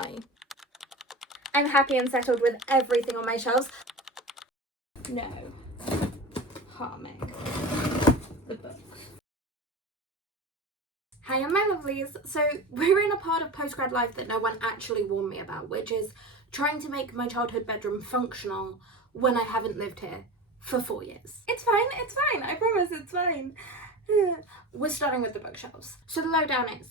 why. I'm happy and settled with everything on my shelves. No harming the books. Hey, my lovelies. So we're in a part of postgrad life that no one actually warned me about, which is trying to make my childhood bedroom functional when I haven't lived here for 4 years. It's fine, I promise it's fine. We're starting with the bookshelves. So the lowdown is,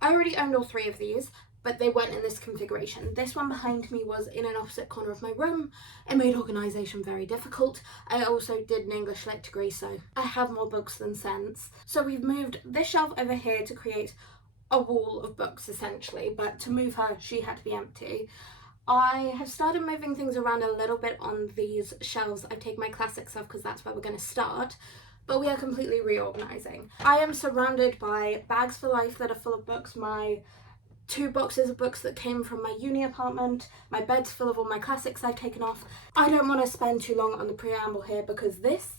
I already owned all 3 of these, but they weren't in this configuration. This one behind me was in an opposite corner of my room. It made organisation very difficult. I also did an English lit degree, so I have more books than sense. So we've moved this shelf over here to create a wall of books essentially, but to move her, she had to be empty. I have started moving things around a little bit on these shelves. I've taken my classics off because that's where we're going to start, but we are completely reorganising. I am surrounded by bags for life that are full of books, my 2 boxes of books that came from my uni apartment, my bed's full of all my classics I've taken off. I don't want to spend too long on the preamble here because this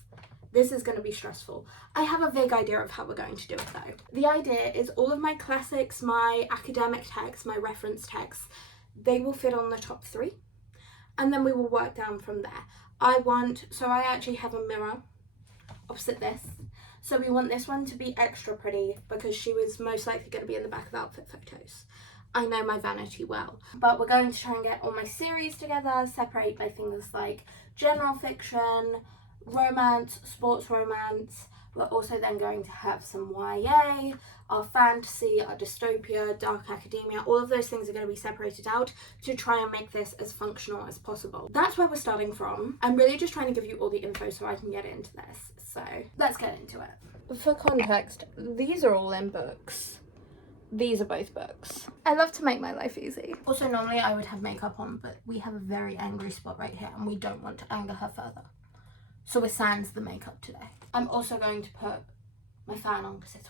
is going to be stressful. I have a vague idea of how we're going to do it though. The idea is all of my classics, my academic texts, my reference texts, they will fit on the top 3 and then we will work down from there. I actually have a mirror opposite this. So we want this one to be extra pretty because she was most likely going to be in the back of outfit photos. I know my vanity well. But we're going to try and get all my series together, separate by things like general fiction, romance, sports romance. We're also then going to have some YA, our fantasy, our dystopia, dark academia. All of those things are going to be separated out to try and make this as functional as possible. That's where we're starting from. I'm really just trying to give you all the info so I can get into this. So let's get into it. For context, these are all in books. These are both books. I love to make my life easy. Also, normally I would have makeup on, but we have a very angry spot right here and we don't want to anger her further. So we're sans the makeup today. I'm also going to put my fan on because it's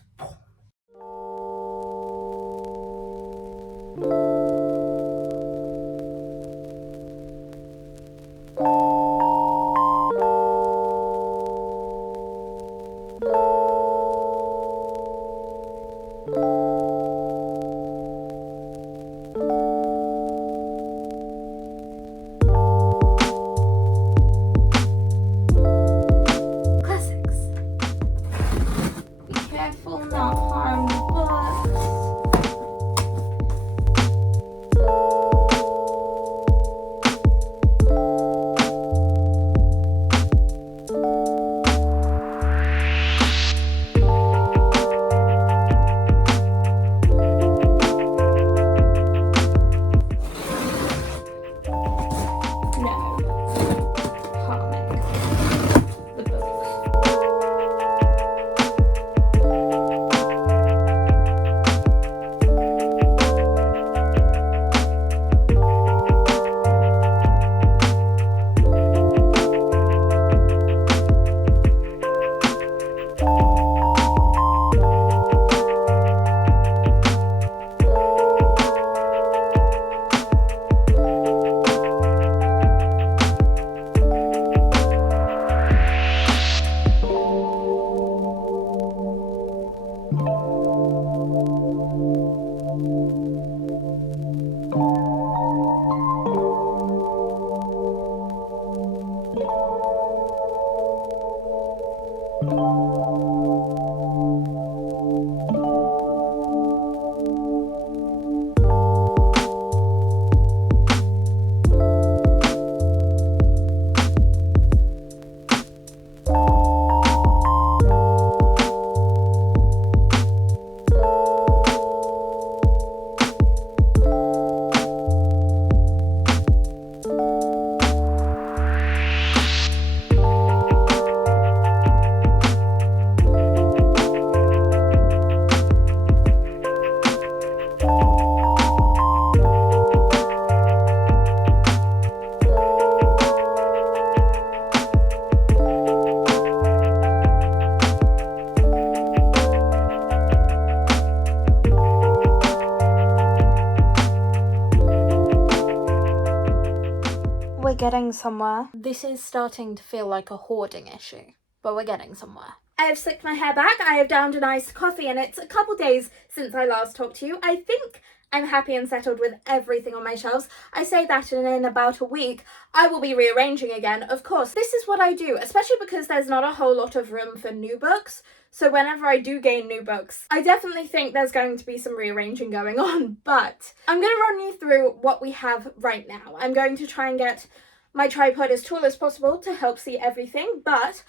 getting somewhere. This is starting to feel like a hoarding issue, but we're getting somewhere. I have slicked my hair back, I have downed an iced coffee, and it's a couple days since I last talked to you. I think I'm happy and settled with everything on my shelves. I say that, and in about a week I will be rearranging again. Of course, this is what I do, especially because there's not a whole lot of room for new books. So whenever I do gain new books, I definitely think there's going to be some rearranging going on. But I'm going to run you through what we have right now. I'm going to try and get my tripod as tall as possible to help see everything, but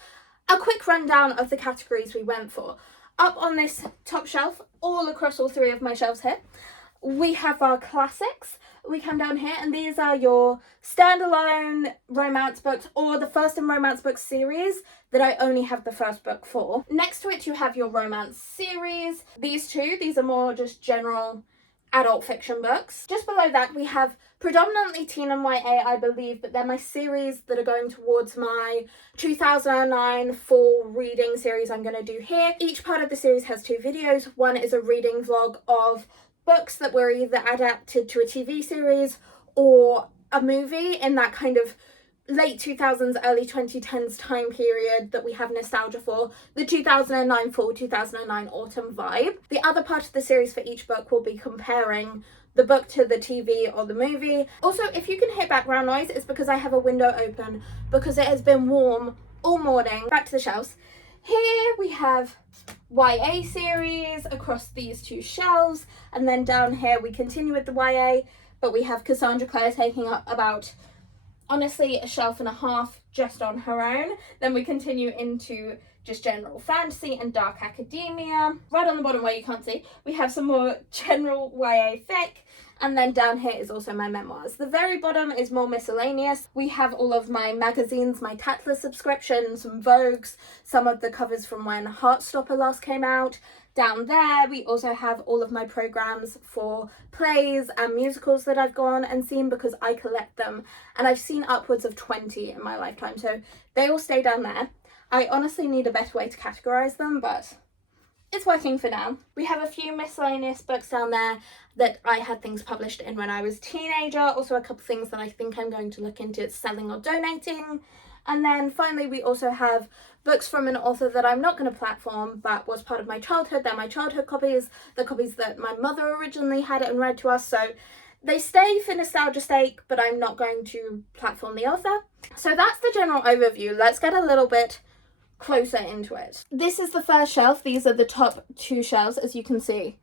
a quick rundown of the categories we went for. Up on this top shelf, all across all three of my shelves here, we have our classics. We come down here and these are your standalone romance books, or the first in romance book series that I only have the first book for. Next to it you have your romance series. These are more just general adult fiction books. Just below that we have predominantly teen and YA, I believe, but they're my series that are going towards my 2009 fall reading series I'm going to do here. Each part of the series has 2 videos. One is a reading vlog of books that were either adapted to a TV series or a movie in that kind of late 2000s, early 2010s time period that we have nostalgia for, the 2009 fall, 2009 autumn vibe. The other part of the series for each book will be comparing the book to the TV or the movie. Also, if you can hear background noise, it's because I have a window open because it has been warm all morning. Back to the shelves. Here we have YA series across these 2 shelves, and then down here we continue with the YA, but we have Cassandra Clare taking up about, honestly, a shelf and a half just on her own. Then we continue into just general fantasy and dark academia. Right on the bottom where you can't see, we have some more general YA fic. And then down here is also my memoirs. The very bottom is more miscellaneous. We have all of my magazines, my Tatler subscriptions, some Vogues, some of the covers from when Heartstopper last came out. Down there, we also have all of my programs for plays and musicals that I've gone and seen because I collect them. And I've seen upwards of 20 in my lifetime, so they all stay down there. I honestly need a better way to categorize them, but it's working for now. We have a few miscellaneous books down there that I had things published in when I was a teenager. Also a couple things that I think I'm going to look into selling or donating. And then finally we also have books from an author that I'm not going to platform but was part of my childhood. They're my childhood copies, the copies that my mother originally had and read to us. So they stay for nostalgia's sake, but I'm not going to platform the author. So that's the general overview. Let's get a little bit closer into it. This is the first shelf. These are the top 2 shelves. As you can see,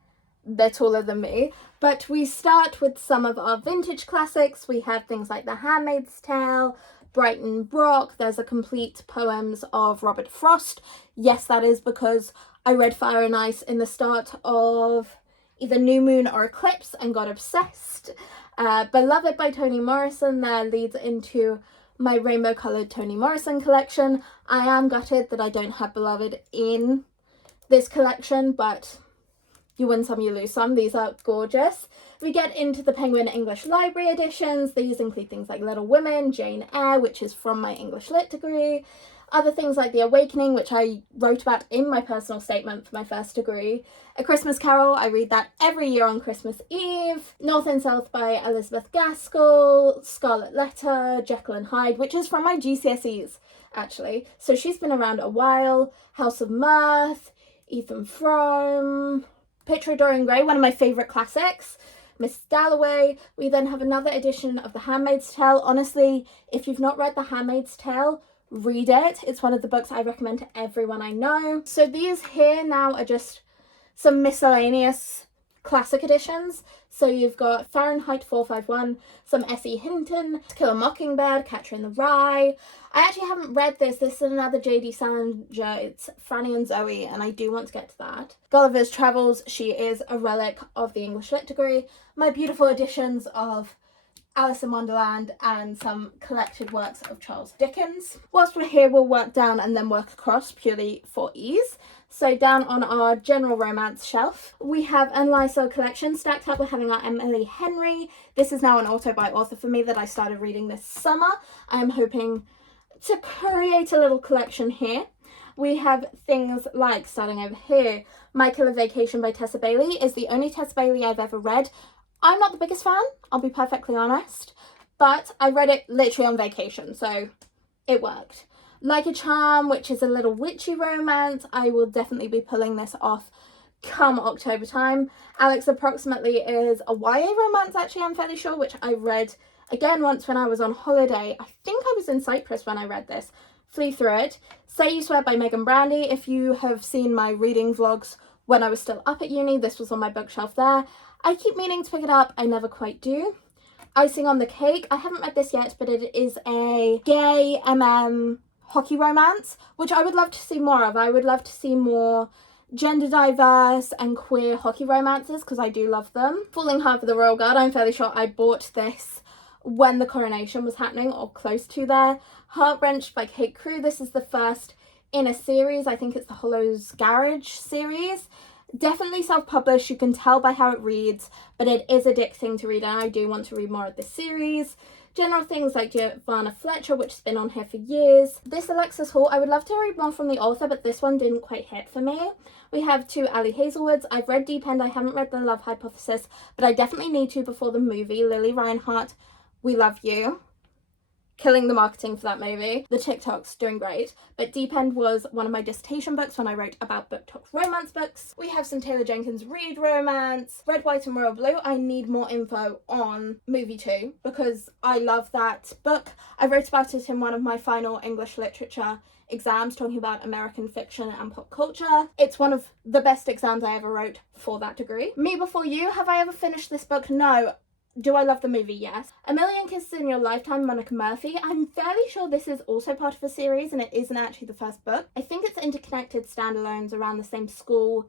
they're taller than me. But we start with some of our vintage classics. We have things like The Handmaid's Tale, Brighton Brock. There's a complete poems of Robert Frost. Yes, that is because I read Fire and Ice in the start of either New Moon or Eclipse and got obsessed. Beloved by Toni Morrison there leads into my rainbow coloured Toni Morrison collection. I am gutted that I don't have Beloved in this collection, but you win some, you lose some. These are gorgeous. We get into the Penguin English Library editions. These include things like Little Women, Jane Eyre, which is from my English Lit degree. Other things like The Awakening, which I wrote about in my personal statement for my first degree. A Christmas Carol, I read that every year on Christmas Eve. North and South by Elizabeth Gaskell. Scarlet Letter, Jekyll and Hyde, which is from my GCSEs, actually. So she's been around a while. House of Mirth, Ethan Frome, Picture of Dorian Gray, one of my favourite classics. Miss Dalloway. We then have another edition of The Handmaid's Tale. Honestly, if you've not read The Handmaid's Tale, read it. It's one of the books I recommend to everyone I know. So these here now are just some miscellaneous classic editions. So you've got Fahrenheit 451, some S.E. Hinton, To Kill a Mockingbird, Catcher in the Rye. I actually haven't read this. This is another J.D. Salinger. It's Franny and Zoe, and I do want to get to that. Gulliver's Travels. She is a relic of the English Lit degree. My beautiful editions of Alice in Wonderland and some collected works of Charles Dickens. Whilst we're here, we'll work down and then work across purely for ease. So down on our general romance shelf, we have an Lysol collection. Stacked up, we're having our Emily Henry. This is now an auto by author for me that I started reading this summer. I am hoping to create a little collection here. We have things like, starting over here, My Killer Vacation by Tessa Bailey is the only Tessa Bailey I've ever read. I'm not the biggest fan, I'll be perfectly honest, but I read it literally on vacation, so it worked. Like a Charm, which is a little witchy romance. I will definitely be pulling this off come October time. Alex Approximately is a YA romance, actually, I'm fairly sure, which I read again once when I was on holiday. I think I was in Cyprus when I read this. Flew through it. Say You Swear by Megan Brandy. If you have seen my reading vlogs when I was still up at uni, this was on my bookshelf there. I keep meaning to pick it up, I never quite do. Icing on the Cake. I haven't read this yet, but it is a gay hockey romance, which I would love to see more of. I would love to see more gender diverse and queer hockey romances, because I do love them. Falling Hard for the Royal Guard. I'm fairly sure I bought this when the coronation was happening, or close to there. Heart-Wrenched by Kate Crew. This is the first in a series. I think it's the Hollow's Garage series. Definitely self-published, you can tell by how it reads, but it is addicting to read, and I do want to read more of this series. General things like Giovanna Fletcher, which has been on here for years. This Alexis Hall, I would love to read more from the author, but this one didn't quite hit for me. We have two Ali Hazelwoods. I've read Deep End, I haven't read The Love Hypothesis, but I definitely need to before the movie. Lily Reinhart, We Love You. Killing the marketing for that movie. The TikTok's doing great. But Deep End was one of my dissertation books when I wrote about BookTok romance books. We have some Taylor Jenkins Reid romance. Red, White and Royal Blue. I need more info on movie 2 because I love that book. I wrote about it in one of my final English literature exams, talking about American fiction and pop culture. It's one of the best exams I ever wrote for that degree. Me Before You. Have I ever finished this book? No. Do I love the movie? Yes. A Million Kisses in Your Lifetime, Monica Murphy. I'm fairly sure this is also part of a series and it isn't actually the first book. I think it's interconnected standalones around the same school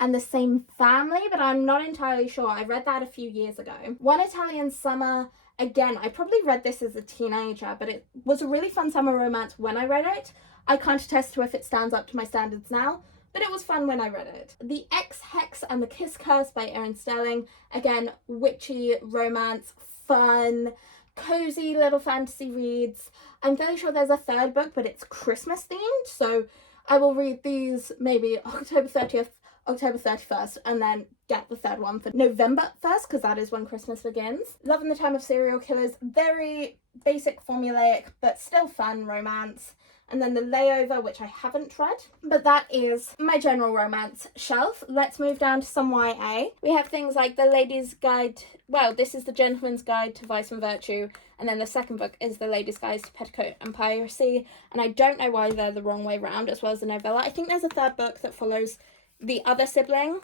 and the same family, but I'm not entirely sure. I read that a few years ago. One Italian Summer. Again, I probably read this as a teenager, but it was a really fun summer romance when I read it. I can't attest to if it stands up to my standards now, but it was fun when I read it. The Ex-Hex and the Kiss Curse by Erin Sterling. Again, witchy romance, fun, cozy little fantasy reads. I'm fairly sure there's a third book, but it's Christmas themed, so I will read these maybe October 30th, October 31st, and then get the third one for November 1st, because that is when Christmas begins. Love in the Time of Serial Killers. Very basic, formulaic, but still fun romance. And then The Layover, which I haven't read, but that is my general romance shelf. Let's move down to some YA. We have things like The Lady's Guide, well, this is The Gentleman's Guide to Vice and Virtue, and then the second book is The Lady's Guide to Petticoat and Piracy, and I don't know why they're the wrong way round, as well as the novella. I think there's a third book that follows the other sibling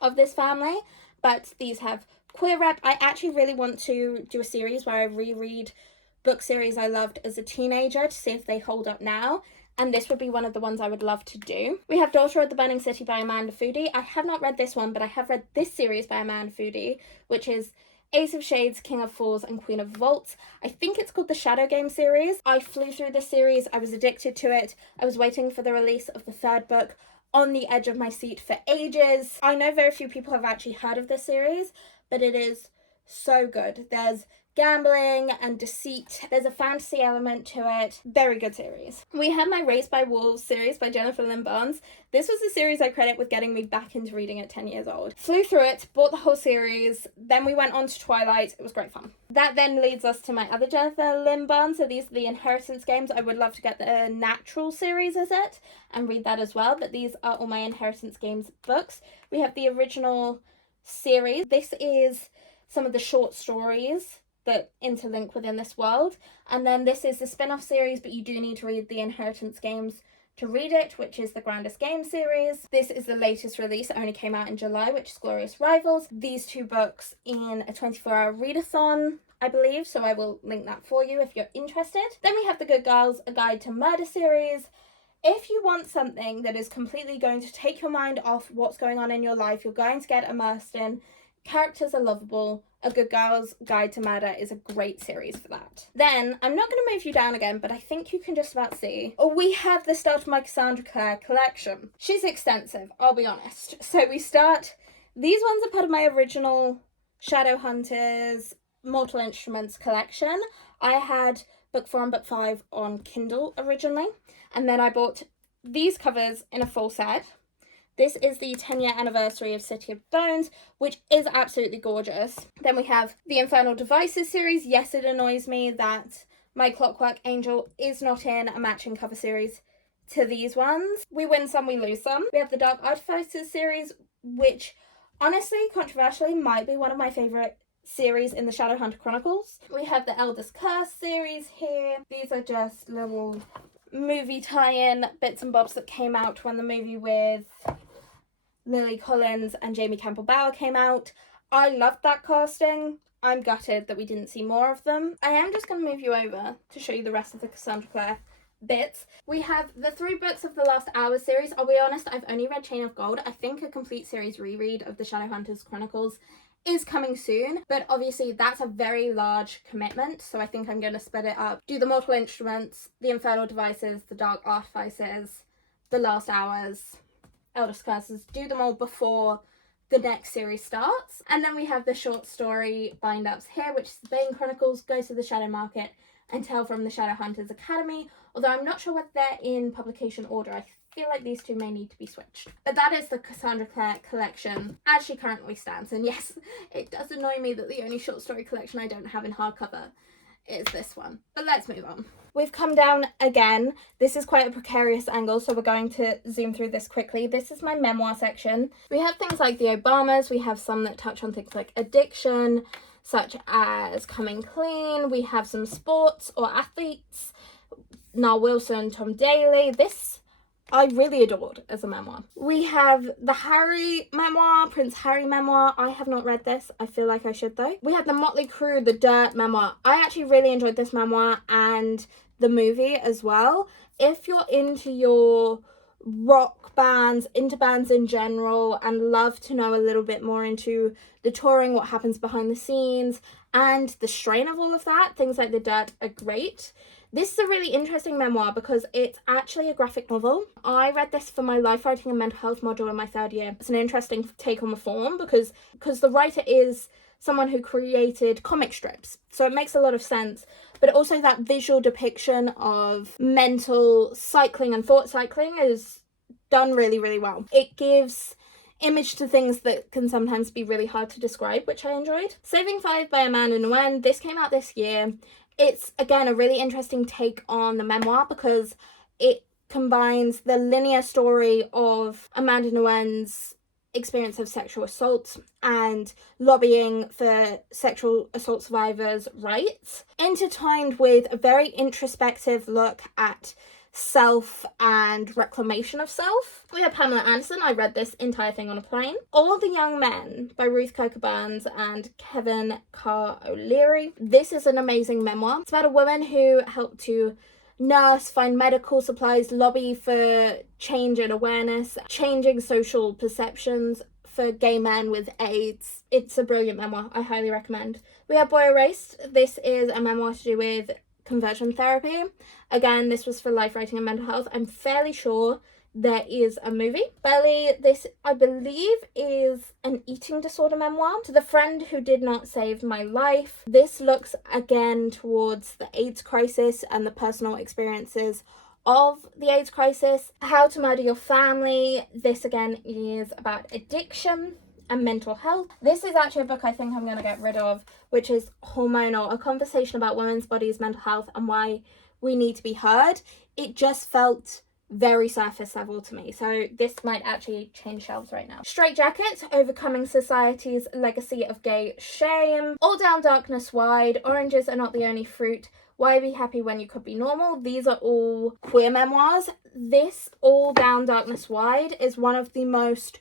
of this family, but these have queer rep. I actually really want to do a series where I reread book series I loved as a teenager to see if they hold up now, and this would be one of the ones I would love to do. We have Daughter of the Burning City by Amanda Foody. I have not read this one, but I have read this series by Amanda Foody, which is Ace of Shades, King of Fools and Queen of Vaults. I think it's called the Shadow Game series. I flew through this series. I was addicted to it. I was waiting for the release of the third book on the edge of my seat for ages. I know very few people have actually heard of this series, but it is so good. There's gambling and deceit. There's a fantasy element to it. Very good series. We have my Raised by Wolves series by Jennifer Lynn Barnes. This was a series I credit with getting me back into reading at 10 years old. Flew through it, bought the whole series, then we went on to Twilight. It was great fun. That then leads us to my other Jennifer Lynn Barnes. So these are the Inheritance games. I would love to get the Natural series as it and read that as well, but these are all my Inheritance games books. We have the original series. This is some of the short stories that interlink within this world, and then this is the spin-off series, but you do need to read the Inheritance games to read it, which is the Grandest Game series. This is the latest release. It only came out in July, which is Glorious Rivals. These two books in a 24-hour readathon, I believe, so I will link that for you if you're interested. Then we have the Good Girls, A Guide to Murder series. If you want something that is completely going to take your mind off what's going on in your life, you're going to get immersed in, characters are lovable, A Good Girl's Guide to Murder is a great series for that. Then, I'm not going to move you down again, but I think you can just about see. We have the start of my Cassandra Clare collection. She's extensive, I'll be honest. So we start, these ones are part of my original Shadowhunters Mortal Instruments collection. I had book 4 and book 5 on Kindle originally, and then I bought these covers in a full set. This is the 10-year anniversary of City of Bones, which is absolutely gorgeous. Then we have the Infernal Devices series. Yes, it annoys me that My Clockwork Angel is not in a matching cover series to these ones. We win some, we lose some. We have the Dark Artificers series, which honestly, controversially, might be one of my favourite series in the Shadowhunters Chronicles. We have the Eldest Curse series here. These are just little movie tie-in bits and bobs that came out when the movie with Lily Collins and Jamie Campbell-Bower came out. I loved that casting. I'm gutted that we didn't see more of them. I am just going to move you over to show you the rest of the Cassandra Clare bits. We have the 3 books of the Last Hour series. I'll be honest, I've only read Chain of Gold. I think a complete series reread of the Shadowhunters Chronicles is coming soon, but obviously that's a very large commitment, so I think I'm going to split it up. Do the Mortal Instruments, the Infernal Devices, the Dark Artifices, the Last Hours, Eldest Curses, do them all before the next series starts. And then we have the short story bind-ups here, which is the Bane Chronicles, Ghost of the Shadow Market, and Tale from the Shadowhunters Academy, although I'm not sure whether they're in publication order. I feel like these two may need to be switched. But that is the Cassandra Clare collection as she currently stands. And yes, it does annoy me that the only short story collection I don't have in hardcover is this one. But let's move on. We've come down again. This is quite a precarious angle, so we're going to zoom through this quickly. This is my memoir section. We have things like the Obamas. We have some that touch on things like addiction, such as coming clean. We have some sports or athletes. Niall Wilson, Tom Daly. This I really adored as a memoir. We have the Harry memoir, Prince Harry memoir. I have not read this. I feel like I should though. We have the Motley Crue, The Dirt memoir. I actually really enjoyed this memoir and the movie as well. If you're into your rock bands, into bands in general, and love to know a little bit more into the touring, what happens behind the scenes, and the strain of all of that, things like The Dirt are great. This is a really interesting memoir because it's actually a graphic novel. I read this for my life writing and mental health module in my 3rd year. It's an interesting take on the form because the writer is someone who created comic strips. So it makes a lot of sense. But also that visual depiction of mental cycling and thought cycling is done really, really well. It gives image to things that can sometimes be really hard to describe, which I enjoyed. Saving 5 by Amanda Nguyen. This came out this year. It's, again, a really interesting take on the memoir because it combines the linear story of Amanda Nguyen's experience of sexual assault and lobbying for sexual assault survivors' rights, intertwined with a very introspective look at self and reclamation of self. We have Pamela Anderson. I read this entire thing on a plane. All the Young Men by Ruth Coker Burns and Kevin Carr O'Leary. This is an amazing memoir. It's about a woman who helped to nurse, find medical supplies, lobby for change and awareness, changing social perceptions for gay men with AIDS. It's a brilliant memoir. I highly recommend. We have Boy Erased. This is a memoir to do with conversion therapy. Again, this was for life writing and mental health. I'm fairly sure there is a movie. Belly, this I believe is an eating disorder memoir. To the Friend Who Did Not Save My Life. This looks again towards the AIDS crisis and the personal experiences of the AIDS crisis. How to Murder Your Family. This again is about addiction and mental health. This is actually a book I think I'm going to get rid of, which is Hormonal, a conversation about women's bodies, mental health, and why we need to be heard. It just felt very surface level to me, so this might actually change shelves right now. Straight Jackets, Overcoming Society's Legacy of Gay Shame. All Down Darkness Wide, Oranges Are Not the Only Fruit, Why Be Happy When You Could Be Normal. These are all queer memoirs. This All Down Darkness Wide is one of the most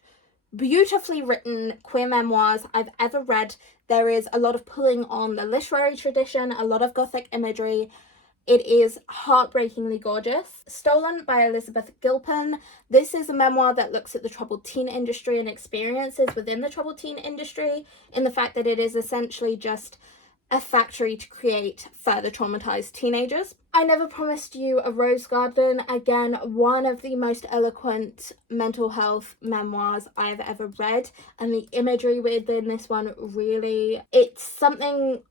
beautifully written queer memoirs I've ever read. There is a lot of pulling on the literary tradition, a lot of gothic imagery. It is heartbreakingly gorgeous. Stolen by Elizabeth Gilpin. This is a memoir that looks at the troubled teen industry and experiences within the troubled teen industry, in the fact that it is essentially just a factory to create further traumatized teenagers. I Never Promised You a Rose Garden. Again, one of the most eloquent mental health memoirs I've ever read, and the imagery within this one really, it's something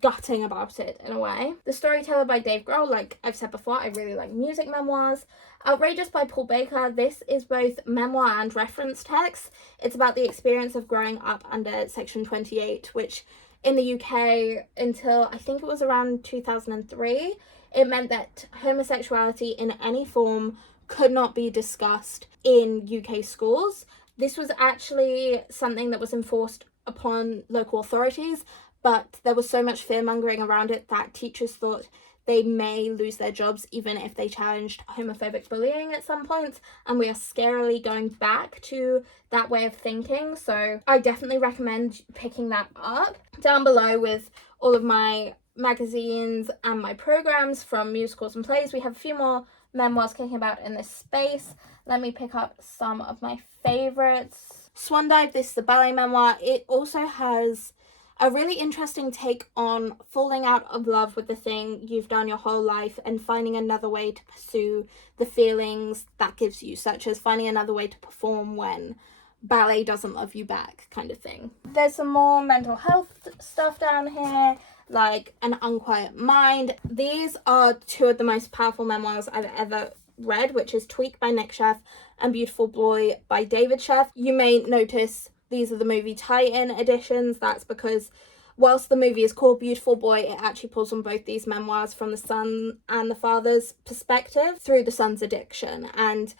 gutting about it in a way. The Storyteller by Dave Grohl, like I've said before, I really like music memoirs. Outrageous by Paul Baker. This is both memoir and reference text. It's about the experience of growing up under Section 28, which in the UK until I think it was around 2003, it meant that homosexuality in any form could not be discussed in UK schools. This was actually something that was enforced upon local authorities, but there was so much fear-mongering around it that teachers thought they may lose their jobs even if they challenged homophobic bullying at some point, and we are scarily going back to that way of thinking. So I definitely recommend picking that up. Down below with all of my magazines and my programs from musicals and plays, we have a few more memoirs kicking about in this space. Let me pick up some of my favorites. Swan Dive, this is the ballet memoir. It also has a really interesting take on falling out of love with the thing you've done your whole life and finding another way to pursue the feelings that gives you, such as finding another way to perform when ballet doesn't love you back, kind of thing. There's some more mental health stuff down here, like An Unquiet Mind. These are two of the most powerful memoirs I've ever read, which is Tweak by Nick Sheff and Beautiful Boy by David Sheff. You may notice these are the movie tie-in editions. That's because whilst the movie is called Beautiful Boy, it actually pulls on both these memoirs from the son and the father's perspective through the son's addiction. And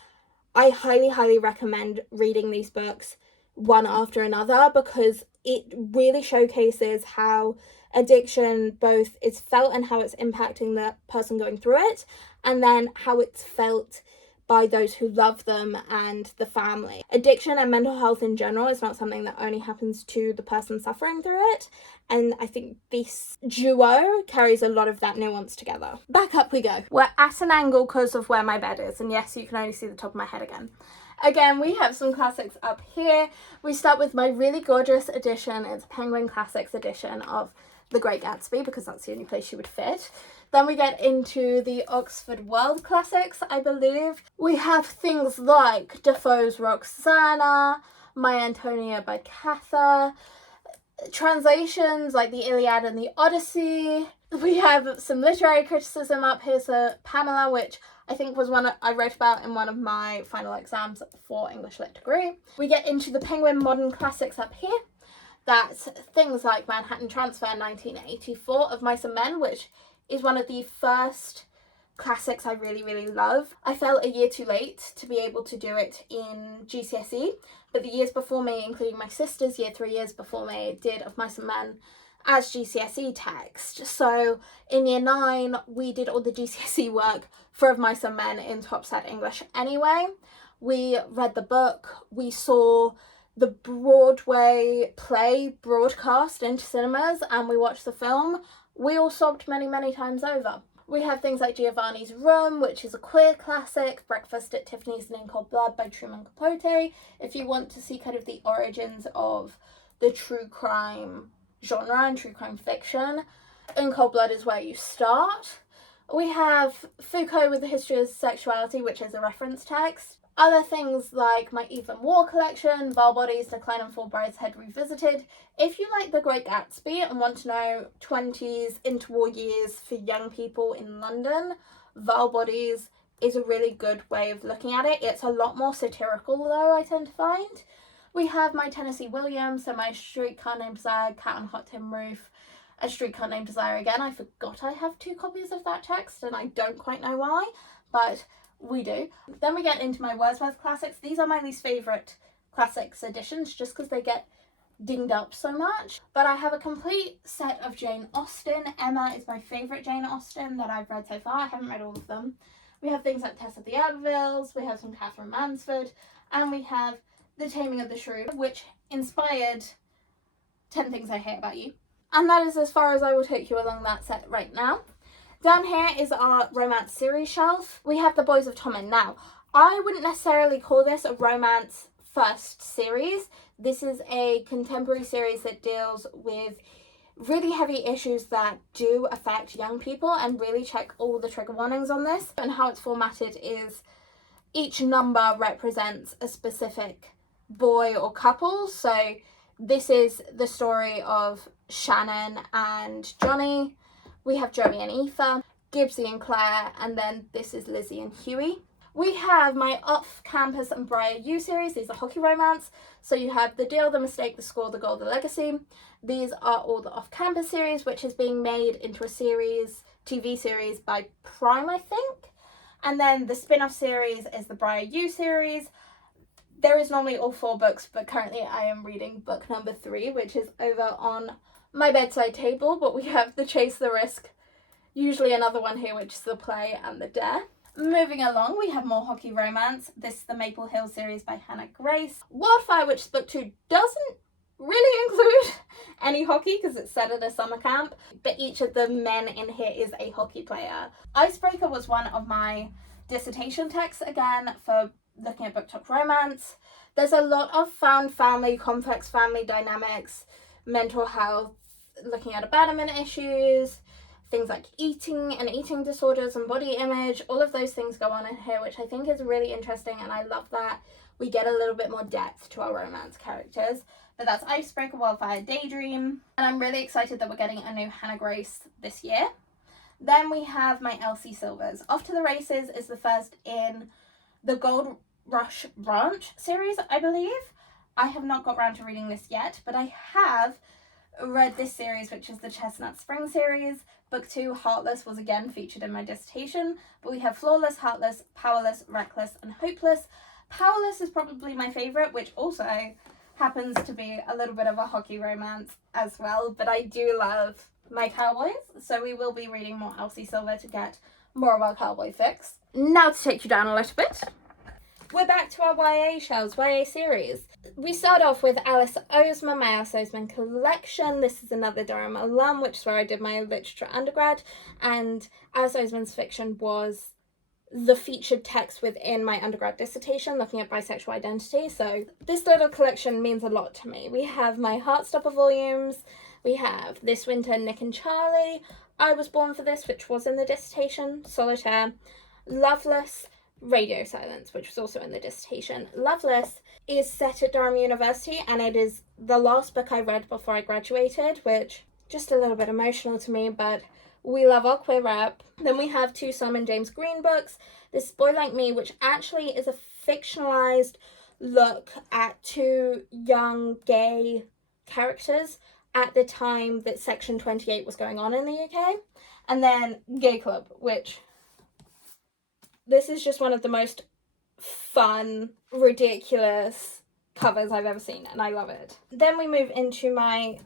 I highly, highly recommend reading these books one after another, because it really showcases how addiction both is felt and how it's impacting the person going through it, and then how it's felt by those who love them and the family. Addiction and mental health in general is not something that only happens to the person suffering through it, and I think this duo carries a lot of that nuance together. Back up we go. We're at an angle because of where my bed is, and yes, you can only see the top of my head again. Again, we have some classics up here. We start with my really gorgeous edition. It's a Penguin Classics edition of The Great Gatsby, because that's the only place she would fit. Then we get into the Oxford World Classics, I believe. We have things like Defoe's Roxana, My Antonia by Cather, translations like the Iliad and the Odyssey. We have some literary criticism up here, so Pamela, which I think was one I wrote about in one of my final exams for English Lit degree. We get into the Penguin Modern Classics up here. That's things like Manhattan Transfer 1984 of Mice and Men, which is one of the first classics I really, really love. I felt a year too late to be able to do it in GCSE, but the years before me, including my sister's year 3 years before me, did Of Mice and Men as GCSE text. So in year 9, we did all the GCSE work for Of Mice and Men in Top Set English anyway. We read the book, we saw the Broadway play broadcast into cinemas, and we watched the film. We all sobbed many, many times over. We have things like Giovanni's Room, which is a queer classic, Breakfast at Tiffany's and In Cold Blood by Truman Capote, if you want to see kind of the origins of the true crime genre and true crime fiction. In Cold Blood is where you start. We have Foucault with the History of Sexuality, which is a reference text. Other things like my Evelyn Waugh collection, Val Bodies, Decline and Fall, Brideshead Revisited. If you like The Great Gatsby and want to know 20s interwar years for young people in London, Val Bodies is a really good way of looking at it. It's a lot more satirical though, I tend to find. We have my Tennessee Williams, so my Streetcar Named Desire, Cat on Hot Tin Roof, A Streetcar Named Desire again. I forgot I have 2 copies of that text and I don't quite know why, but we do. Then we get into my Wordsworth classics. These are my least favourite classics editions just because they get dinged up so much. But I have a complete set of Jane Austen. Emma is my favourite Jane Austen that I've read so far. I haven't read all of them. We have things like Tess of the Abbeville's, we have some Catherine Mansford, and we have The Taming of the Shrew, which inspired 10 Things I Hate About You. And that is as far as I will take you along that set right now. Down here is our romance series shelf. We have The Boys of Tommen. Now, I wouldn't necessarily call this a romance first series. This is a contemporary series that deals with really heavy issues that do affect young people, and really check all the trigger warnings on this. And how it's formatted is each number represents a specific boy or couple. So this is the story of Shannon and Johnny. We have Joey and Aoife, Gibbsy and Claire, and then this is Lizzie and Huey. We have my Off-Campus and Briar U series. These are hockey romance. So you have The Deal, The Mistake, The Score, The Goal, The Legacy. These are all the Off-Campus series, which is being made into a series, TV series by Prime, I think. And then the spin-off series is the Briar U series. There is normally all 4 books, but currently I am reading book number 3, which is over on my bedside table. But we have The Chase, the Risk, usually another one here, which is The Play and The Dare. Moving along, we have more hockey romance. This is the Maple Hill series by Hannah Grace. Wildfire, which is book 2, doesn't really include any hockey because it's set at a summer camp, but each of the men in here is a hockey player. Icebreaker was one of my dissertation texts, again, for looking at book talk romance. There's a lot of found family, complex family dynamics, mental health, looking at abandonment issues, things like eating and eating disorders and body image. All of those things go on in here, which I think is really interesting, and I love that we get a little bit more depth to our romance characters. But that's Icebreaker, Wildfire, Daydream, and I'm really excited that we're getting a new Hannah Grace this year. Then we have my Elsie Silvers. Off to the Races is the first in the Gold Rush Branch series, I believe. I have not got around to reading this yet, but I have read this series, which is the Chestnut Spring series. Book 2, Heartless, was again featured in my dissertation, but we have Flawless, Heartless, Powerless, Reckless, and Hopeless. Powerless is probably my favourite, which also happens to be a little bit of a hockey romance as well, but I do love my Cowboys, so we will be reading more Elsie Silver to get more of our Cowboy fix. Now to take you down a little bit, we're back to our YA shelves, YA series. We start off with Alice Oseman, my Alice Oseman collection. This is another Durham alum, which is where I did my literature undergrad, and Alice Oseman's fiction was the featured text within my undergrad dissertation looking at bisexual identity, so this little collection means a lot to me. We have my Heartstopper volumes, we have This Winter, Nick and Charlie, I Was Born for This, which was in the dissertation, Solitaire, Loveless, Radio Silence, which was also in the dissertation. Loveless is set at Durham University, and it is the last book I read before I graduated, which just a little bit emotional to me, but we love our queer rep. Then we have 2 Sam and James Green books. This Boy Like Me, which actually is a fictionalized look at 2 young gay characters at the time that Section 28 was going on in the UK. And then Gay Club, which this is just one of the most fun, ridiculous covers I've ever seen, and I love it. Then we move into my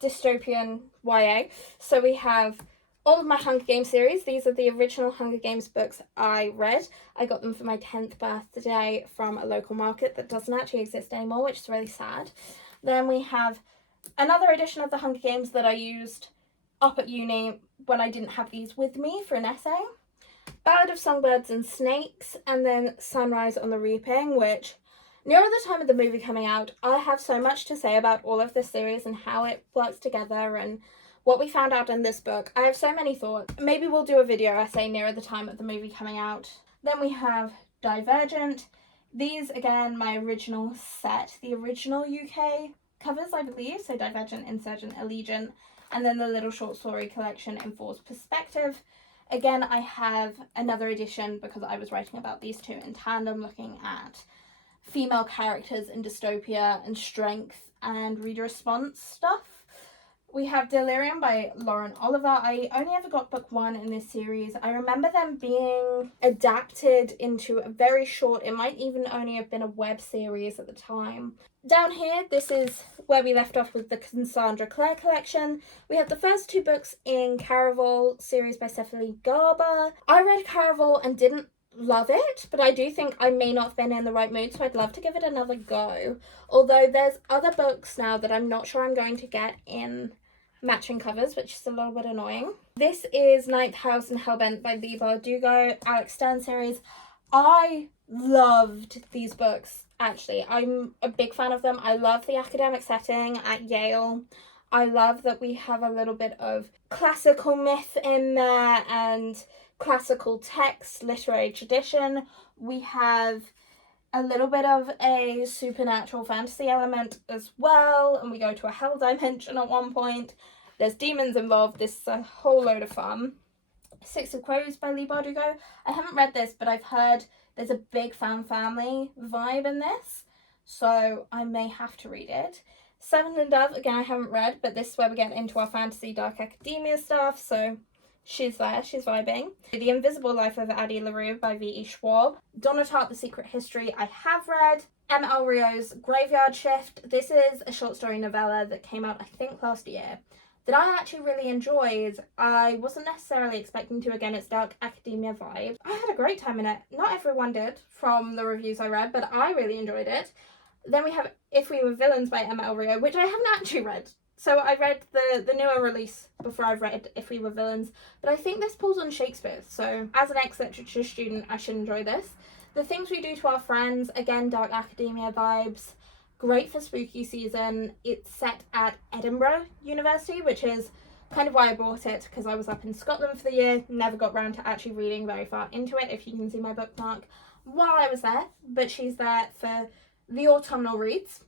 dystopian YA. So we have all of my Hunger Games series. These are the original Hunger Games books I read. I got them for my 10th birthday from a local market that doesn't actually exist anymore, which is really sad. Then we have another edition of the Hunger Games that I used up at uni when I didn't have these with me for an essay. Ballad of Songbirds and Snakes, and then Sunrise on the Reaping, which nearer the time of the movie coming out, I have so much to say about all of this series and how it works together and what we found out in this book. I have so many thoughts. Maybe we'll do a video essay nearer the time of the movie coming out. Then we have Divergent. These, again, my original set, the original UK covers, I believe. So Divergent, Insurgent, Allegiant, and then the little short story collection Enforced Perspective. Again, I have another edition because I was writing about these 2 in tandem, looking at female characters in dystopia and strength and reader response stuff. We have Delirium by Lauren Oliver. I only ever got book 1 in this series. I remember them being adapted into a very short, it might even only have been a web series at the time. Down here, this is where we left off with the Cassandra Clare collection. We have the first 2 books in Caraval series by Stephanie Garber. I read Caraval and didn't love it, but I do think I may not have been in the right mood, so I'd love to give it another go. Although there's other books now that I'm not sure I'm going to get in matching covers, which is a little bit annoying. This is Ninth House and Hellbent by Lee Bardugo, Alex Stern series. I loved these books, actually. I'm a big fan of them. I love the academic setting at Yale. I love that we have a little bit of classical myth in there and classical text, literary tradition. We have a little bit of a supernatural fantasy element as well, and we go to a hell dimension at one point. There's demons involved. This is a whole load of fun. Six of Crows by Lee Bardugo. I haven't read this, but I've heard there's a big fan family vibe in this, so I may have to read it. Seven and Dove, again, I haven't read, but this is where we get into our fantasy dark academia stuff, so She's there, she's vibing. The Invisible Life of Addie LaRue by V.E. Schwab. Donna Tartt, The Secret History, I have read. M.L. Rio's Graveyard Shift. This is a short story novella that came out, I think, last year, that I actually really enjoyed. I wasn't necessarily expecting to. Again, it's dark academia vibe. I had a great time in it. Not everyone did from the reviews I read, but I really enjoyed it. Then we have If We Were Villains by M.L. Rio, which I haven't actually read. So I read the newer release before I've read If We Were Villains, but I think this pulls on Shakespeare, so as an ex-literature student, I should enjoy this. The Things We Do to Our Friends, again, dark academia vibes, great for spooky season. It's set at Edinburgh University, which is kind of why I bought it, because I was up in Scotland for the year, never got round to actually reading very far into it, if you can see my bookmark, while I was there, but she's there for the autumnal reads.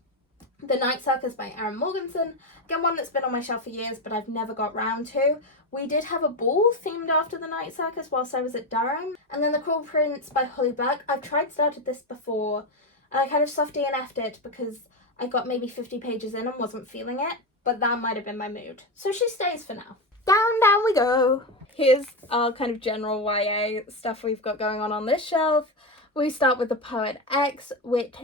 The Night Circus by Erin Morganson, again one that's been on my shelf for years but I've never got round to. We did have a ball themed after the Night Circus whilst I was at Durham. And then The Cruel Prince by Holly Black. I've started this before and I kind of soft DNF'd it because I got maybe 50 pages in and wasn't feeling it, but that might have been my mood. So she stays for now. Down we go. Here's our kind of general YA stuff we've got going on this shelf. We start with The Poet X, which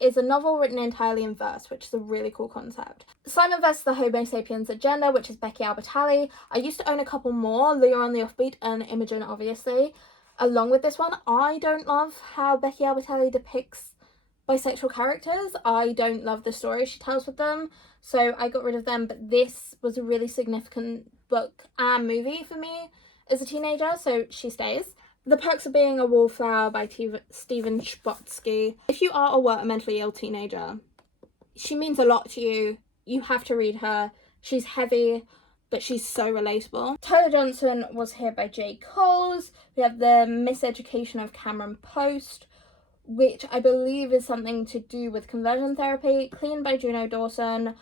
is a novel written entirely in verse, which is a really cool concept. Simon vs. the Homo Sapiens Agenda, which is Becky Albertalli. I used to own a couple more, Leah on the Offbeat and Imogen, obviously. Along with this one, I don't love how Becky Albertalli depicts bisexual characters. I don't love the story she tells with them, so I got rid of them, but this was a really significant book and movie for me as a teenager, so she stays. The Perks of Being a Wallflower by Stephen Chbosky. If you are or were a mentally ill teenager, she means a lot to you. You have to read her. She's heavy, but she's so relatable. Tyler Johnson Was Here by J. Coles. We have The Miseducation of Cameron Post, which I believe is something to do with conversion therapy. Clean by Juno Dawson.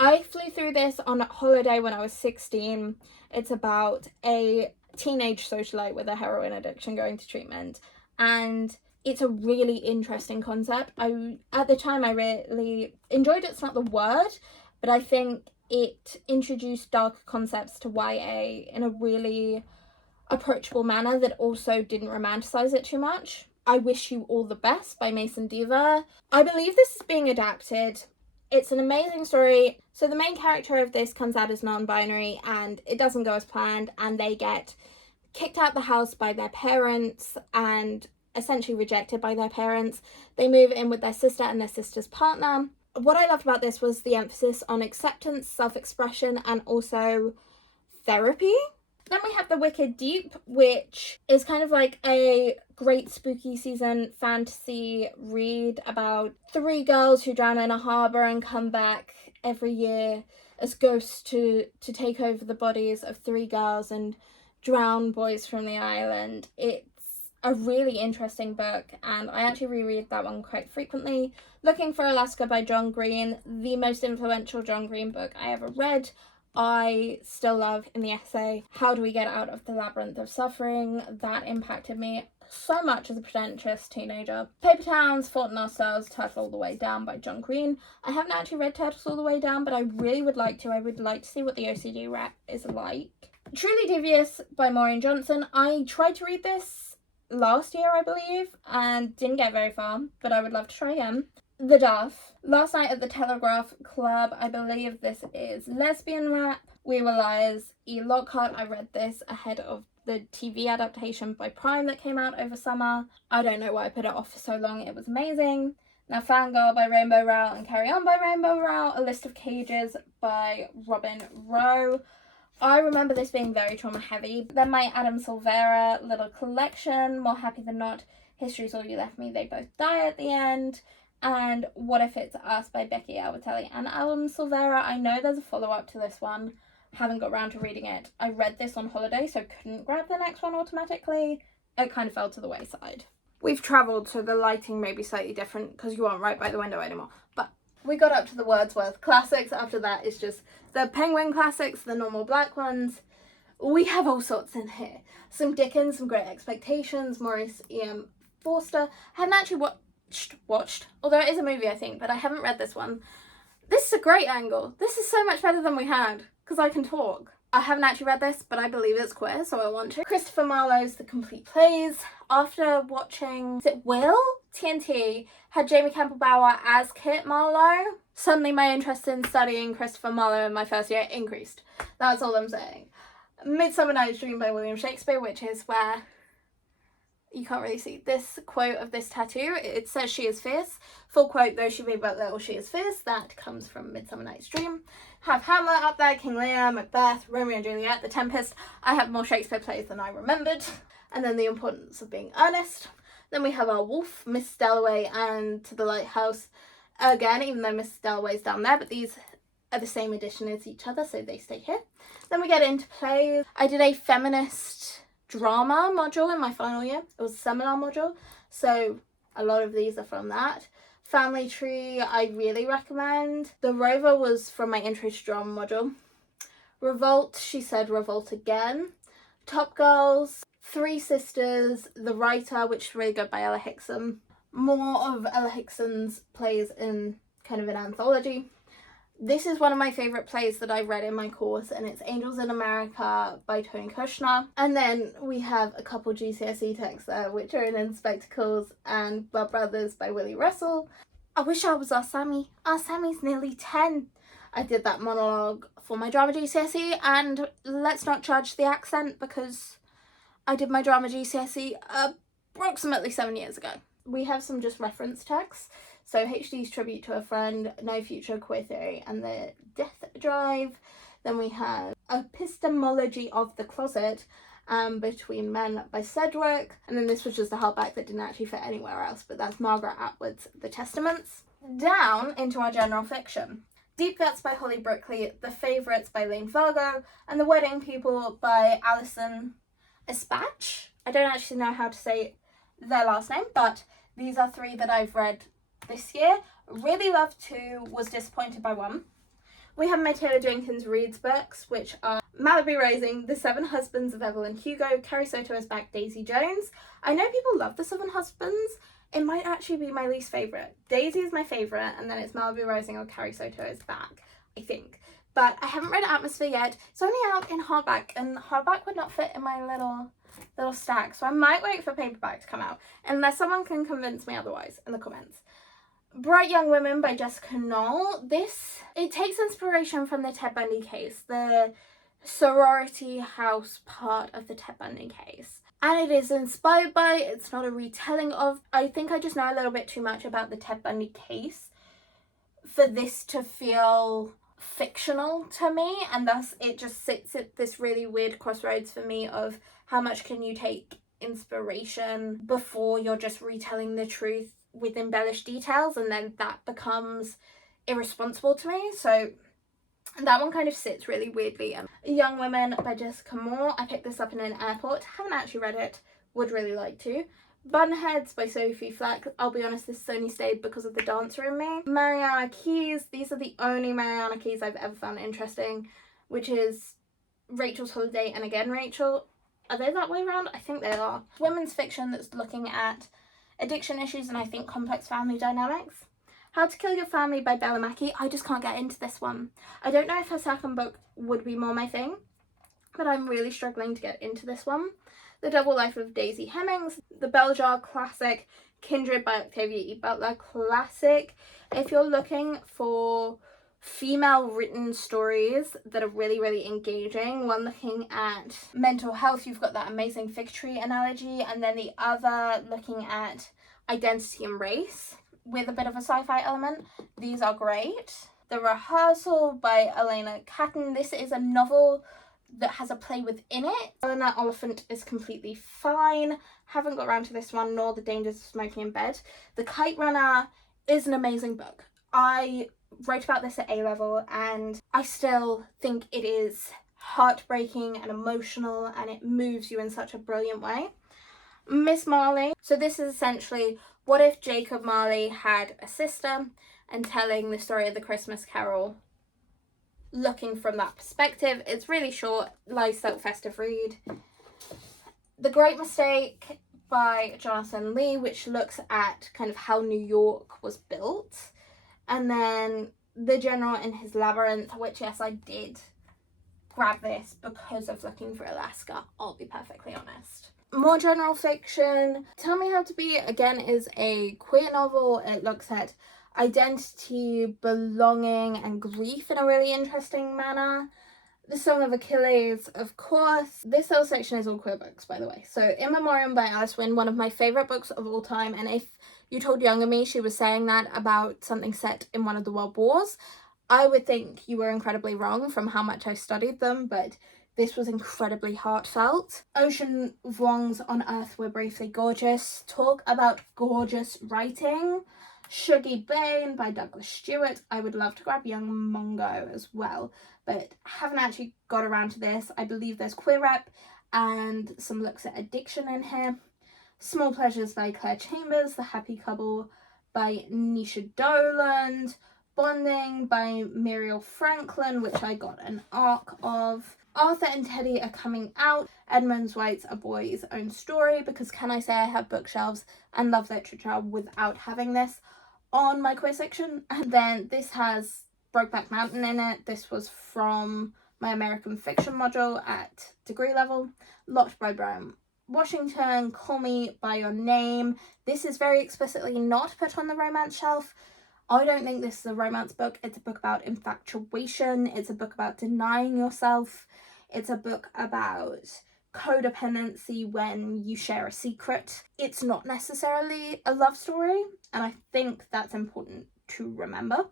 I flew through this on holiday when I was 16. It's about a teenage socialite with a heroin addiction going to treatment, and it's a really interesting concept. At the time I really enjoyed it. It's not the word, but I think it introduced darker concepts to YA in a really approachable manner that also didn't romanticize it too much. I Wish You All the Best by Mason Diva. I believe this is being adapted. It's an amazing story. So the main character of this comes out as non-binary and it doesn't go as planned, and they get kicked out the house by their parents and essentially rejected by their parents. They move in with their sister and their sister's partner. What I loved about this was the emphasis on acceptance, self-expression, and also therapy. Then we have The Wicked Deep, which is kind of like a great spooky season fantasy read about 3 girls who drown in a harbour and come back every year as ghosts to take over the bodies of 3 girls and drown boys from the island. It's a really interesting book and I actually reread that one quite frequently. Looking for Alaska by John Green, the most influential John Green book I ever read. I still love in the essay, How Do We Get Out of the Labyrinth of Suffering? That impacted me so much as a pretentious teenager. Paper Towns, Fault in Our Stars, Turtle All the Way Down by John Green. I haven't actually read Turtles All the Way Down, but I really would like to. I would like to see what the OCD rap is like. Truly Devious by Maureen Johnson. I tried to read this last year, I believe, and didn't get very far, but I would love to try again. The Duff. Last Night at the Telegraph Club. I believe this is lesbian rap. We Were Liars. E. Lockhart. I read this ahead of the TV adaptation by Prime that came out over summer. I don't know why I put it off for so long. It was amazing. Now Fangirl by Rainbow Rowell and Carry On by Rainbow Rowell. A List of Cages by Robin Rowe. I remember this being very trauma heavy. Then my Adam Silvera little collection, More Happy Than Not, History's All You Left Me, They Both Die at the End, and What If It's Us by Becky Albertalli and Adam Silvera. I know there's a follow-up to this one. Haven't got round to reading it. I read this on holiday, so couldn't grab the next one automatically. It kind of fell to the wayside. We've travelled, so the lighting may be slightly different because you aren't right by the window anymore. But we got up to the Wordsworth classics. After that, it's just the Penguin classics, the normal black ones. We have all sorts in here. Some Dickens, some Great Expectations, Maurice E.M. Forster. I haven't actually watched, although it is a movie, I think, but I haven't read this one. This is a great angle. This is so much better than we had, because I can talk. I haven't actually read this, but I believe it's queer, so I want to. Christopher Marlowe's The Complete Plays. After watching, is it Will? TNT had Jamie Campbell-Bower as Kit Marlowe. Suddenly my interest in studying Christopher Marlowe in my first year increased. That's all I'm saying. Midsummer Night's Dream by William Shakespeare, which is where you can't really see this quote of this tattoo. It says she is fierce. Full quote, though she be but little, she is fierce. That comes from Midsummer Night's Dream. Have Hamlet up there, King Lear, Macbeth, Romeo and Juliet, The Tempest. I have more Shakespeare plays than I remembered. And then The Importance of Being Earnest. Then we have our Wolf, Miss Dalloway, and To the Lighthouse. Again, even though Miss Dalloway's down there, but these are the same edition as each other, so they stay here. Then we get into plays. I did a feminist drama module in my final year. It was a seminar module, so a lot of these are from that. Family Tree, I really recommend. The Rover was from my intro to drama module. Revolt, she said revolt again. Top Girls, Three Sisters, The Writer, which is really good by Ella Hickson. More of Ella Hickson's plays in kind of an anthology. This is one of my favourite plays that I read in my course, and it's Angels in America by Tony Kushner. And then we have a couple GCSE texts there, which are In Spectacles and Blood Brothers by Willie Russell. I wish I was our Sammy. Our Sammy's nearly 10. I did that monologue for my drama GCSE, and let's not judge the accent because I did my drama GCSE approximately 7 years ago. We have some just reference texts. So HD's Tribute to a Friend, No Future, Queer Theory, and The Death Drive. Then we have Epistemology of the Closet, Between Men by Sedgwick. And then this was just a hardback that didn't actually fit anywhere else, but that's Margaret Atwood's The Testaments. Down into our general fiction. Deep Guts by Holly Brookley, The Favourites by Lane Fargo, and The Wedding People by Alison Espach. I don't actually know how to say their last name, but these are three that I've read this year. Really loved two, was disappointed by one. We have my Taylor Jenkins Reads books, which are Malibu Rising, The Seven Husbands of Evelyn Hugo, Carrie Soto is back, Daisy Jones. I know people love The Seven Husbands. It might actually be my least favourite. Daisy is my favourite, and then it's Malibu Rising or Carrie Soto is back, I think. But I haven't read Atmosphere yet. It's only out in hardback, and hardback would not fit in my little stack, so I might wait for paperback to come out, unless someone can convince me otherwise in the comments. Bright Young Women by Jessica Knoll. It takes inspiration from the Ted Bundy case, the sorority house part of the Ted Bundy case. And it is inspired by, it's not a retelling of, I think I just know a little bit too much about the Ted Bundy case for this to feel fictional to me, and thus it just sits at this really weird crossroads for me of how much can you take inspiration before you're just retelling the truth with embellished details, and then that becomes irresponsible to me. So that one kind of sits really weirdly. Young Women by Jessica Moore. I picked this up in an airport. Haven't actually read it. Would really like to. Bunheads by Sophie Fleck. I'll be honest, this only stayed because of the dancer in me. Mariana Keys. These are the only Mariana Keys I've ever found interesting, which is Rachel's Holiday and Again Rachel. Are they that way around? I think they are. Women's fiction that's looking at addiction issues and I think complex family dynamics. How to Kill Your Family by Bella Mackie. I just can't get into this one. I don't know if her second book would be more my thing, but I'm really struggling to get into this one. The Double Life of Daisy Hemmings. The Bell Jar classic, Kindred by Octavia E. Butler. Classic. If you're looking for female written stories that are really, really engaging, one looking at mental health, you've got that amazing fig tree analogy, and then the other looking at identity and race with a bit of a sci-fi element. These are great. The Rehearsal by Elena Catton. This is a novel that has a play within it. Eleanor Oliphant is completely fine. Haven't got around to this one, nor The Dangers of Smoking in Bed. The Kite Runner is an amazing book. I wrote about this at A-level and I still think it is heartbreaking and emotional, and it moves you in such a brilliant way. Miss Marley. So this is essentially, what if Jacob Marley had a sister, and telling the story of the Christmas Carol looking from that perspective. It's really short, light festive read. The Great Mistake by Jonathan Lee, which looks at kind of how New York was built. And then The General in His Labyrinth, which yes, I did grab this because of Looking for Alaska, I'll be perfectly honest. More general fiction. Tell Me How to Be, again, is a queer novel. It looks at identity, belonging, and grief in a really interesting manner. The Song of Achilles, of course. This whole section is all queer books, by the way. So In Memoriam by Alice Wynne, one of my favourite books of all time, and if you told younger me she was saying that about something set in one of the world wars, I would think you were incredibly wrong from how much I studied them, but this was incredibly heartfelt. Ocean Vuong's On Earth We're Briefly Gorgeous. Talk about gorgeous writing. Shuggy Bane by Douglas Stewart. I would love to grab Young Mongo as well, but haven't actually got around to this. I believe there's queer rep and some looks at addiction in here. Small Pleasures by Claire Chambers. The Happy Couple by Nisha Doland. Bonding by Muriel Franklin, which I got an arc of. Arthur and Teddy Are Coming Out. Edmund White's A Boy's Own Story, because can I say I have bookshelves and love literature without having this on my queer section? And then this has Brokeback Mountain in it. This was from my American fiction module at degree level. Locked by Brown Washington. Call Me By Your Name. This is very explicitly not put on the romance shelf. I don't think this is a romance book. It's a book about infatuation. It's a book about denying yourself. It's a book about codependency when you share a secret. It's not necessarily a love story, and I think that's important to remember.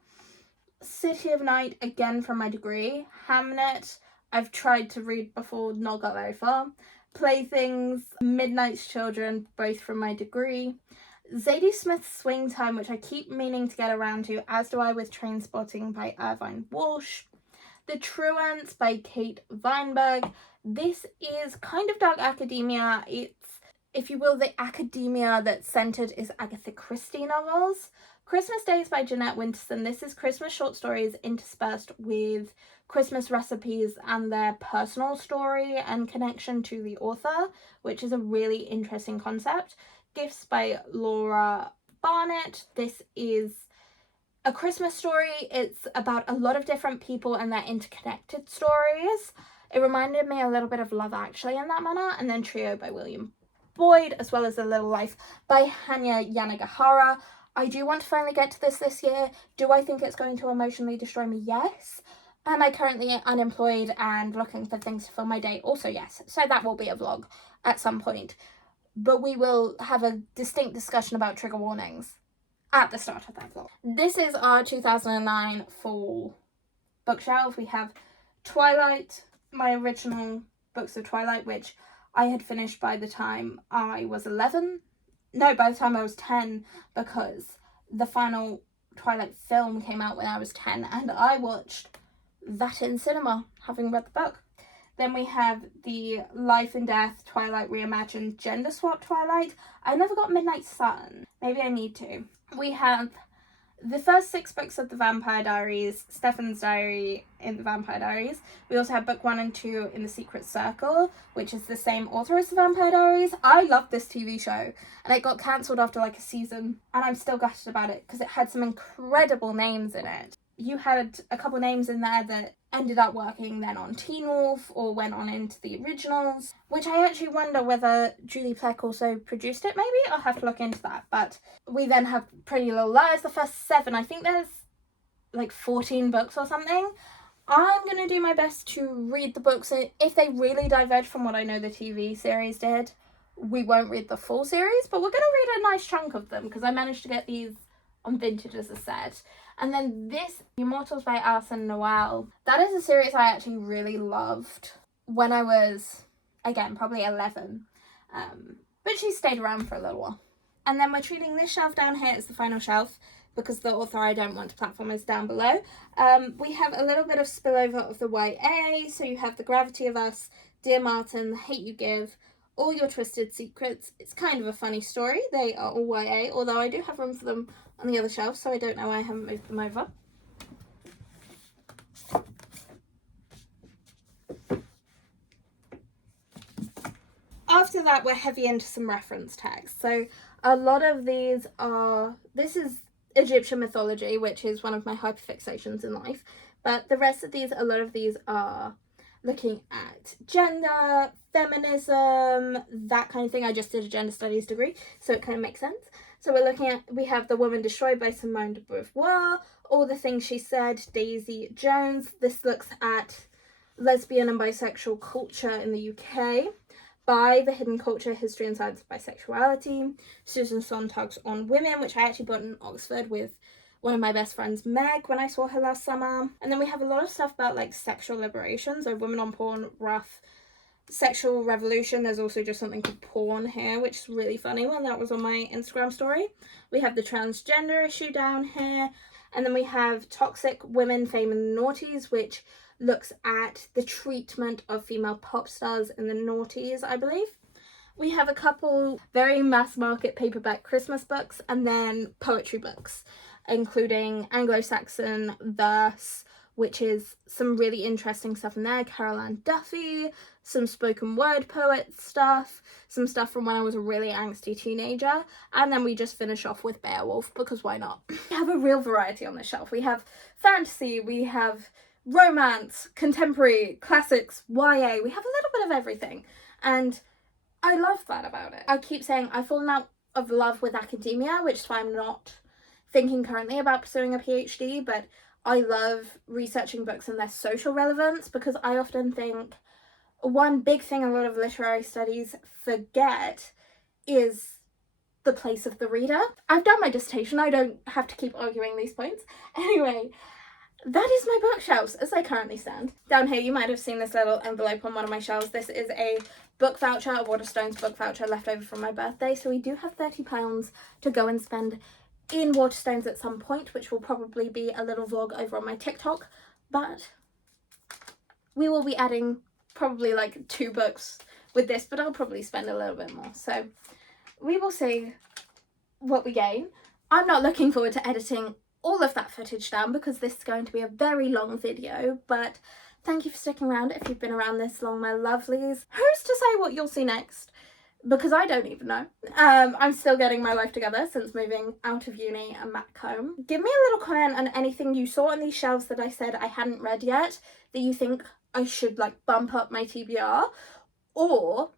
City of Night, again from my degree. Hamnet, I've tried to read before, not got very far. Playthings, Midnight's Children, both from my degree. Zadie Smith's Swing Time, which I keep meaning to get around to, as do I with Trainspotting by Irvine Walsh. The Truants by Kate Weinberg. This is kind of dark academia. It's, if you will, the academia that's centred is Agatha Christie novels. Christmas Days by Jeanette Winterson. This is Christmas short stories interspersed with Christmas recipes and their personal story and connection to the author, which is a really interesting concept. Gifts by Laura Barnett. This is a Christmas story. It's about a lot of different people and their interconnected stories. It reminded me a little bit of Love Actually in that manner. And then Trio by William Boyd, as well as A Little Life by Hanya Yanagihara. I do want to finally get to this year. Do I think it's going to emotionally destroy me? Yes. Am I currently unemployed and looking for things to fill my day? Also yes. So that will be a vlog at some point. But we will have a distinct discussion about trigger warnings at the start of that vlog. This is our 2009 fall bookshelf. We have Twilight, my original books of Twilight, which I had finished by the time I was 11. No, by the time I was 10, because the final Twilight film came out when I was 10, and I watched that in cinema, having read the book. Then we have the Life and Death Twilight Reimagined Gender Swap Twilight. I never got Midnight Sun. Maybe I need to. We have the first 6 books of the Vampire Diaries, Stefan's Diary in the Vampire Diaries. We also have book 1 and 2 in The Secret Circle, which is the same author as the Vampire Diaries. I love this TV show, and it got cancelled after like a season, and I'm still gutted about it because it had some incredible names in it. You had a couple names in there that ended up working then on Teen Wolf or went on into the originals, which I actually wonder whether Julie Plec also produced it. Maybe I'll have to look into that. But we then have Pretty Little Liars, the first 7. I think there's like 14 books or something. I'm going to do my best to read the books. If they really diverge from what I know the TV series did, we won't read the full series, but we're going to read a nice chunk of them because I managed to get these on Vintage as a set. And then this, Immortals by Alison Noel. That is a series I actually really loved when I was, again, probably 11. But she stayed around for a little while. And then we're treating this shelf down here as the final shelf because the author I don't want to platform is down below. We have a little bit of spillover of the YA. So you have The Gravity of Us, Dear Martin, The Hate You Give, All Your Twisted Secrets. It's kind of a funny story. They are all YA, although I do have room for them on the other shelf, so I don't know why I haven't moved them over. After that, we're heavy into some reference text. So a lot of these are, this is Egyptian mythology, which is one of my hyperfixations in life, but the rest of these, a lot of these are looking at gender, feminism, that kind of thing. I just did a gender studies degree, so it kind of makes sense. So we have The Woman Destroyed by Simone de Beauvoir, All the Things She Said, Daisy Jones. This looks at lesbian and bisexual culture in the UK. By The Hidden Culture, History and Science of Bisexuality. Susan Sontag's On Women, which I actually bought in Oxford with one of my best friends, Meg, when I saw her last summer. And then we have a lot of stuff about like sexual liberation, so Women on Porn, Rough, Sexual Revolution. There's also just something called Porn here, which is really funny when that was on my Instagram story. We have the transgender issue down here. And then we have Toxic Women, Fame and the Noughties, which looks at the treatment of female pop stars in the noughties, I believe. We have a couple very mass market paperback Christmas books and then poetry books, including Anglo-Saxon verse, which is some really interesting stuff in there, Carol Ann Duffy, some spoken word poet stuff, some stuff from when I was a really angsty teenager, and then we just finish off with Beowulf, because why not? We have a real variety on this shelf. We have fantasy, we have romance, contemporary, classics, YA. We have a little bit of everything, and I love that about it. I keep saying I've fallen out of love with academia, which is why I'm not thinking currently about pursuing a PhD, but I love researching books and their social relevance, because I often think one big thing a lot of literary studies forget is the place of the reader. I've done my dissertation, I don't have to keep arguing these points. Anyway, that is my bookshelves as they currently stand. Down here you might have seen this little envelope on one of my shelves. This is a book voucher, a Waterstones book voucher left over from my birthday, so we do have £30 to go and spend in Waterstones at some point, which will probably be a little vlog over on my TikTok, but we will be adding probably like 2 books with this, but I'll probably spend a little bit more, so we will see what we gain. I'm not looking forward to editing all of that footage down because this is going to be a very long video, but thank you for sticking around if you've been around this long, my lovelies. Who's to say what you'll see next? Because I don't even know. I'm still getting my life together since moving out of uni and back home. Give me a little comment on anything you saw on these shelves that I said I hadn't read yet, that you think I should like bump up my TBR, or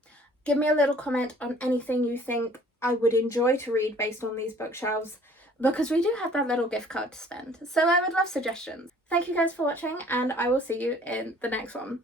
give me a little comment on anything you think I would enjoy to read based on these bookshelves, because we do have that little gift card to spend. So I would love suggestions. Thank you guys for watching, and I will see you in the next one.